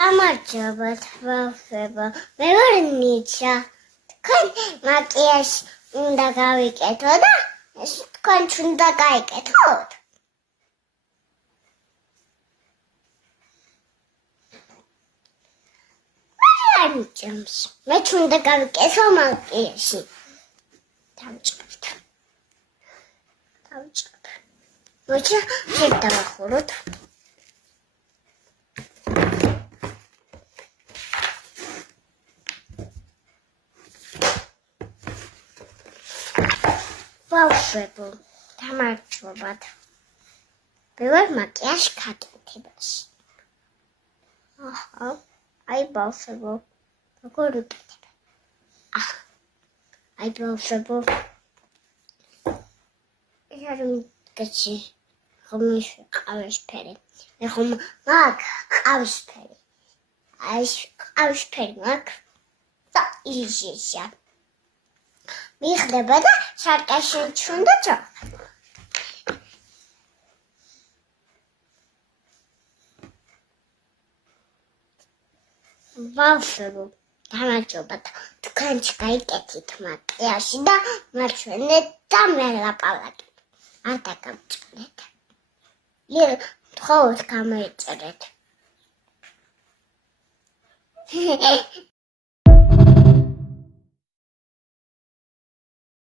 გამარჯობათ, ბავშვებო, მე ვარ ნიჩა. თქვენ მაკიაჟს უნდა გავიკეთო და თქვენ უნდა გაიკეთოთ. არ მიჭამს. მე უნდა გავიკეთო მაკიაჟი. დავჭრებთ. მოიცა, შენ დავახუროთ. ბავშვებო, გამარჯობათ. მე ვარ მაკიაჟს გაკეთებაში. აი ბავშვებო, როგორ ვიკეთებ? აი ბავშვებო. ეს არ მიგეცი. ხომ ყავისფერი. მე ხომ მაგ ყავისფერი. აი ყავისფერი მაგ და იზიშა. მიხდება და სარკაში ჩუნდა ჩა. ბავშვებო, გამარჯობათ. თქვენჩი გაიკეთეთ მაკიაჟი და მარჩვენეთ და მელაპარაკეთ. არ დაგამწყნეთ. თხოვოთ გამოიწერეთ.